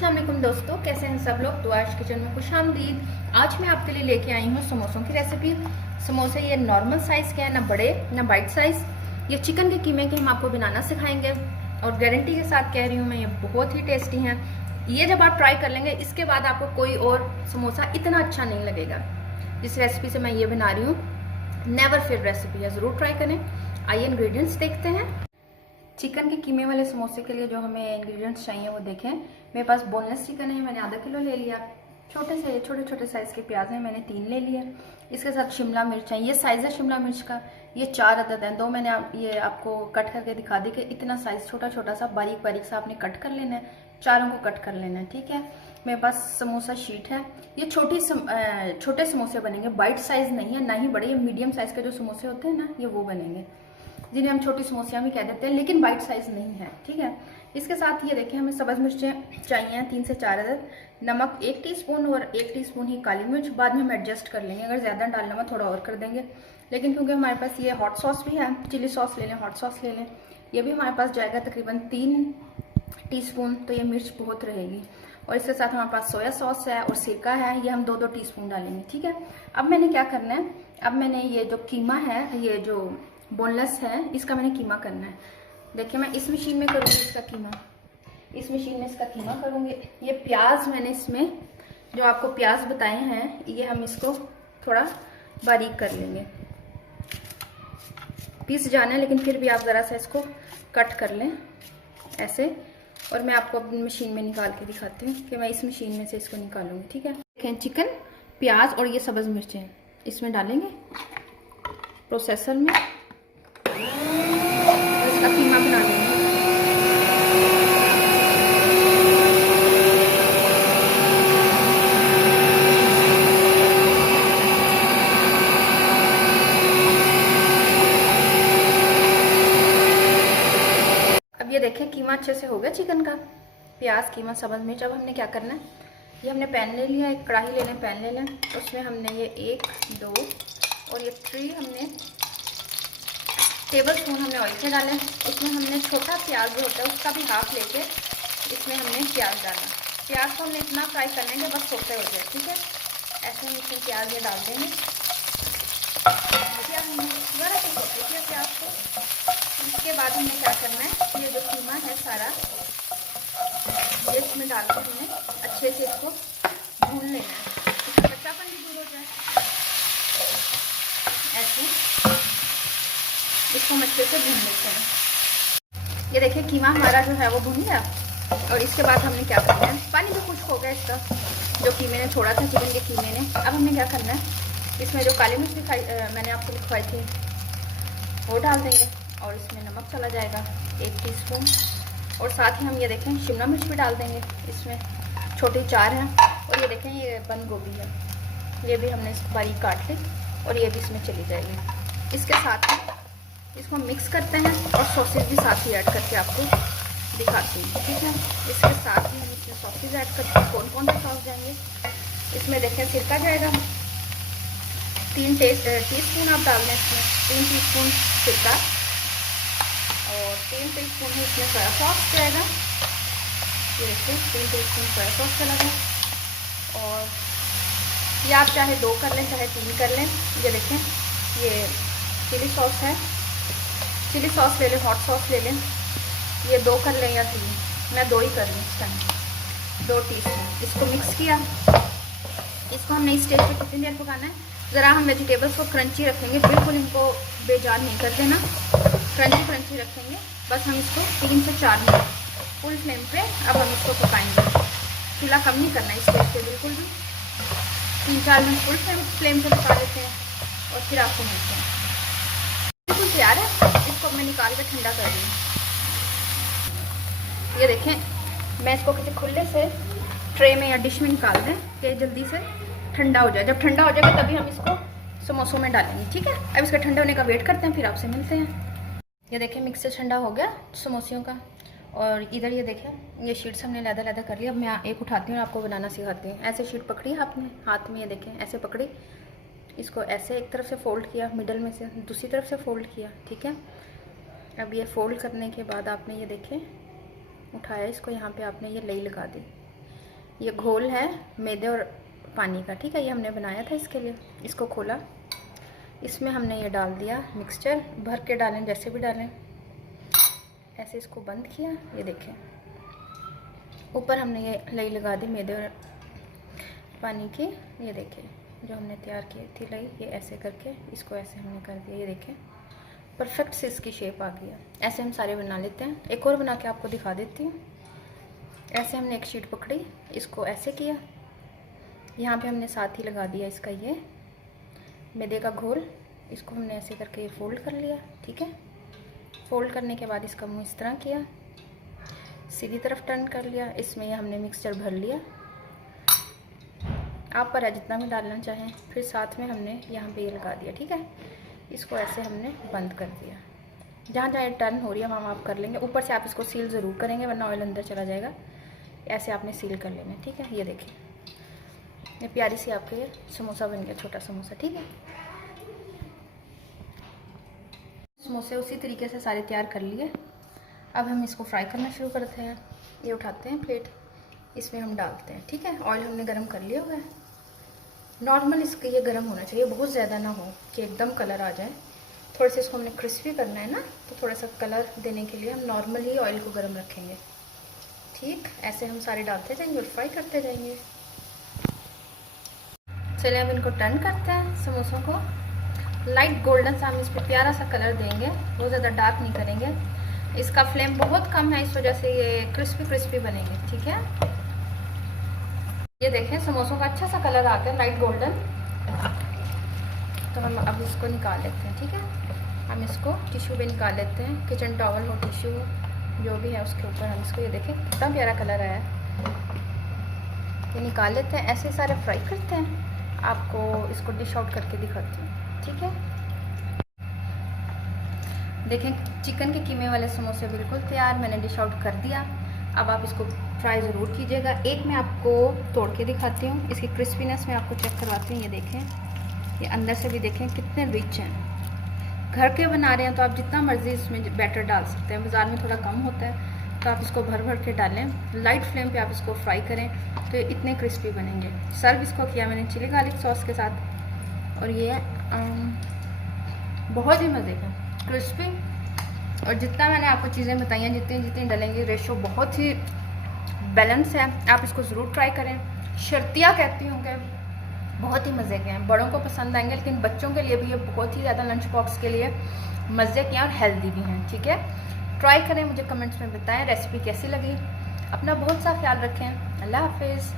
अस्सलाम वालेकुम दोस्तों, कैसे हैं सब लोग। तो आज किचन में खुश आमदीद। आज मैं आपके लिए लेके आई हूँ समोसों की रेसिपी। समोसे ये नॉर्मल साइज़ के हैं, ना बड़े ना बाइट साइज़। ये चिकन के कीमे के हम आपको बनाना सिखाएंगे और गारंटी के साथ कह रही हूँ मैं, ये बहुत ही टेस्टी हैं। ये जब आप ट्राई कर लेंगे, इसके बाद आपको कोई और समोसा इतना अच्छा नहीं लगेगा जिस रेसिपी से मैं ये बना रही हूँ। नेवर फेल रेसिपी है, ज़रूर ट्राई करें। आइए इंग्रेडिएंट्स देखते हैं। चिकन के कीमे वाले समोसे के लिए जो हमें इंग्रेडिएंट्स चाहिए वो देखें। मेरे पास बोनलेस चिकन है, मैंने आधा किलो ले लिया। छोटे छोटे साइज़ के प्याज हैं, मैंने 3 ले लिए। इसके साथ शिमला मिर्च है, ये साइज़ है शिमला मिर्च का, ये 4 अदद हैं। 2 मैंने ये आपको कट करके दिखा दी कि इतना साइज़ छोटा सा बारीक सा आपने कट कर लेना है, चारों को कट कर लेना है, ठीक है। मेरे पास समोसा शीट है। ये छोटे समोसे बनेंगे, बाइट साइज़ नहीं है ना ही बड़े, ये मीडियम साइज़ के जो समोसे होते हैं ना, ये वो बनेंगे, जिन्हें हम छोटी समोसियाँ भी कह देते हैं, लेकिन बाइट साइज़ नहीं है, ठीक है। इसके साथ ये देखिए, हमें सब्ज़ मिर्चें चाहिए 3 से 4 अदद, नमक 1 टीस्पून और 1 टीस्पून ही काली मिर्च। बाद में हम एडजस्ट कर लेंगे, अगर ज़्यादा डालना हो थोड़ा और कर देंगे। लेकिन क्योंकि हमारे पास ये हॉट सॉस भी है, चिली सॉस ले लें, हॉट सॉस ले लें, ये भी हमारे पास जाएगा तकरीबन 3 टीस्पून, तो ये मिर्च बहुत रहेगी। और इसके साथ हमारे पास सोया सॉस है और सिरका है, ये हम 2 टीस्पून डालेंगे, ठीक है। अब मैंने क्या करना है, अब मैंने ये जो कीमा है, ये जो बोनलेस है, इसका मैंने कीमा करना है। देखिए, मैं इस मशीन में करूँगी इसका कीमा, इस मशीन में इसका कीमा करूँगी। ये प्याज मैंने इसमें जो आपको प्याज बताए हैं, ये हम इसको थोड़ा बारीक कर लेंगे। पीस जाना है, लेकिन फिर भी आप ज़रा सा इसको कट कर लें ऐसे। और मैं आपको अपनी मशीन में निकाल के दिखाती हूँ कि मैं इस मशीन में से इसको निकालूंगी, ठीक है। देखें, चिकन, प्याज और ये सब्ज़ मिर्चें इसमें डालेंगे प्रोसेसर में, इसका कीमा बना लेंगे। अब ये देखें, कीमा अच्छे से हो गया चिकन का, प्याज, कीमा, सब्ज़ मिर्च। अब हमने क्या करना है, ये हमने पैन ले लिया, एक कढ़ाई ले लें, पैन ले लें, उसमें हमने ये 1, 2 और ये 3 हमने टेबल स्पून हमने ऑयल के डालें। इसमें हमने छोटा प्याज जो होता है उसका भी हाफ लेके इसमें हमने प्याज डाला। प्याज को हमने इतना फ्राई करना है कि बस सोते हो जाए, ठीक है। ऐसे हम इसमें प्याज ये डाल देंगे। देखिए, हमने ज़रा सा सोते किया प्याज को। इसके बाद हमें क्या करना है, ये जो कीमा है सारा, ये इसमें डाल के हमने अच्छे से इसको भून लेना है, इसका कच्चापन भी दूर हो जाए। ऐसे इसको हम अच्छे से भून लेते हैं। ये देखिए, कीमा हमारा जो है वो भून गया। और इसके बाद हमने क्या करना है, पानी भी खुश्क हो गया इसका, जो कीमे ने छोड़ा था चिकन के कीमे ने। अब हमने क्या करना है, इसमें जो काली मिर्च दिखाई मैंने आपको लिखवाई थी वो डाल देंगे। और इसमें नमक चला जाएगा 1 टीस्पून। और साथ ही हम ये देखें, शिमला मिर्च भी डाल देंगे इसमें, छोटी 4 हैं। और ये देखें, ये बंद गोभी है, ये भी हमने इसको बारीक काट ली और ये भी इसमें चली जाएगी। इसके साथ ही इसको मिक्स करते हैं और सॉसेज भी साथ ही ऐड करके आपको दिखाती हूँ, ठीक है। इसके साथ ही हम इसमें सॉसेज ऐड करते हैं। कौन कौन से सॉस जाएंगे इसमें, देखें, सिरका जाएगा 3 टीस्पून आप डाल दें इसमें, 3 टीस्पून सिरका। और 3 टीस्पून है इसमें सोया सॉस जाएगा, ये देखिए 3 टीस्पून सोया सॉस चला गया। और ये आप चाहे 2 कर लें, चाहे 3 कर लें। ये देखें, ये चिली सॉस है, चिली सॉस ले लें, हॉट सॉस ले लें, ये 2 कर लें या 3, मैं 2 ही कर लूँ इस टाइम। 2 टीस्पून इसको मिक्स किया। इसको हमने इस स्टेज पे कितनी देर पकाना है, ज़रा हम वेजिटेबल्स को क्रंची रखेंगे, बिल्कुल इनको बेजान नहीं कर देना, क्रंची रखेंगे। बस हम इसको 3 से 4 मिनट फुल फ्लेम पे अब हम इसको पकाएंगे। चूल्हा कम नहीं करना है इस स्टेज पे बिल्कुल भी। 3-4 मिनट फुल फ्लेम पे पका लेते हैं और फिर आपको मिलते हैं। बिल्कुल तैयार है, इसको मैं निकाल के ठंडा कर दूँ। ये देखें, मैं इसको किसी खुले से ट्रे में या डिश में निकाल दें कि जल्दी से ठंडा हो जाए। जब ठंडा हो जाएगा तभी हम इसको समोसों में डालेंगे, ठीक है। अब इसका ठंडा होने का वेट करते हैं, फिर आपसे मिलते हैं। ये देखें, मिक्सर ठंडा हो गया समोसियों का। और इधर ये देखें, ये शीट्स हमने लैदा कर लिया। अब मैं एक उठाती हूँ और आपको बनाना सिखाती हूँ। ऐसे शीट पकड़ी आपने हाथ में, ये देखें ऐसे पकड़ी, इसको ऐसे एक तरफ से फोल्ड किया, मिडल में से दूसरी तरफ से फोल्ड किया, ठीक है। अब ये फोल्ड करने के बाद आपने ये देखें उठाया इसको, यहाँ पे आपने ये लई लगा दी। ये घोल है मैदे और पानी का, ठीक है। ये हमने बनाया था इसके लिए। इसको खोला, इसमें हमने ये डाल दिया मिक्सचर, भर के डालें जैसे भी डालें। ऐसे इसको बंद किया, ये देखें। ऊपर हमने ये लई लगा दी मैदे और पानी की, ये देखें जो हमने तैयार की थी लई, ये ऐसे करके इसको ऐसे हमने कर दिया, ये देखें परफेक्ट से इसकी शेप आ गई है। ऐसे हम सारे बना लेते हैं। एक और बना के आपको दिखा देती हूँ। ऐसे हमने एक शीट पकड़ी, इसको ऐसे किया, यहाँ पे हमने साथ ही लगा दिया इसका ये मैदे का घोल। इसको हमने ऐसे करके फोल्ड कर लिया, ठीक है। फोल्ड करने के बाद इसका मुँह इस तरह किया, सीधी तरफ टर्न कर लिया। इसमें ये हमने मिक्सचर भर लिया, आप पर है जितना भी डालना चाहें। फिर साथ में हमने यहाँ पे ये लगा दिया, ठीक है। इसको ऐसे हमने बंद कर दिया। जहाँ जहाँ टर्न हो रही है वहाँ आप कर लेंगे। ऊपर से आप इसको सील ज़रूर करेंगे वरना ऑयल अंदर चला जाएगा। ऐसे आपने सील कर लेना, ठीक है। ये देखिए, ये प्यारी सी आपके ये समोसा बन गया, छोटा समोसा, ठीक है। समोसे उसी तरीके से सारे तैयार कर लिए। अब हम इसको फ्राई करना शुरू करते हैं। ये उठाते हैं प्लेट, इसमें हम डालते हैं, ठीक है। ऑयल हमने गरम कर लिया हुआ है। नॉर्मल इसके ये गरम होना चाहिए, बहुत ज़्यादा ना हो कि एकदम कलर आ जाए। थोड़े से इसको हमने क्रिस्पी करना है ना, तो थोड़ा सा कलर देने के लिए हम नॉर्मल ही ऑयल को गरम रखेंगे, ठीक। ऐसे हम सारे डालते जाएंगे और फ्राई करते जाएंगे। चलिए अब इनको टर्न करते हैं समोसों को। लाइट गोल्डन सा हम इस पर प्यारा सा कलर देंगे, बहुत ज़्यादा डार्क नहीं करेंगे। इसका फ्लेम बहुत कम है, इस वजह से ये क्रिस्पी क्रिस्पी बनेंगे, ठीक है। ये देखें समोसों का अच्छा सा कलर आ गया, लाइट गोल्डन। तो हम अब इसको निकाल लेते हैं, ठीक है। हम इसको टिश्यू पे निकाल लेते हैं, किचन टॉवल हो, टिश्यू जो भी है उसके ऊपर हम इसको, ये देखें कितना प्यारा कलर आया है। ये निकाल लेते हैं, ऐसे सारे फ्राई करते हैं। आपको इसको डिश आउट करके दिखाती हूँ, ठीक है। देखें चिकन के कीमे वाले समोसे बिल्कुल तैयार, मैंने डिश आउट कर दिया। अब आप इसको फ्राई ज़रूर कीजिएगा। एक मैं आपको तोड़ के दिखाती हूँ, इसकी क्रिस्पीनेस मैं आपको चेक करवाती हूँ। ये देखें, ये अंदर से भी देखें कितने रिच हैं। घर के बना रहे हैं तो आप जितना मर्जी इसमें बैटर डाल सकते हैं, बाज़ार में थोड़ा कम होता है, तो आप इसको भर भर के डालें। लाइट फ्लेम पे आप इसको फ्राई करें तो ये इतने क्रिस्पी बनेंगे। सर्व इसको किया मैंने चिली गार्लिक सॉस के साथ, और ये बहुत ही मज़े का क्रिस्पी। और जितना मैंने आपको चीज़ें बताई हैं, जितनी जितनी डलेंगी, रेशो बहुत ही बैलेंस है। आप इसको ज़रूर ट्राई करें। शर्तिया कहती हूँ कि बहुत ही मज़े के हैं, बड़ों को पसंद आएंगे, लेकिन बच्चों के लिए भी ये बहुत ही ज़्यादा लंच बॉक्स के लिए मज़े के हैं और हेल्दी भी हैं, ठीक है। ट्राई करें, मुझे कमेंट्स में बताएं रेसिपी कैसी लगी। अपना बहुत सा ख्याल रखें। अल्लाह हाफिज़।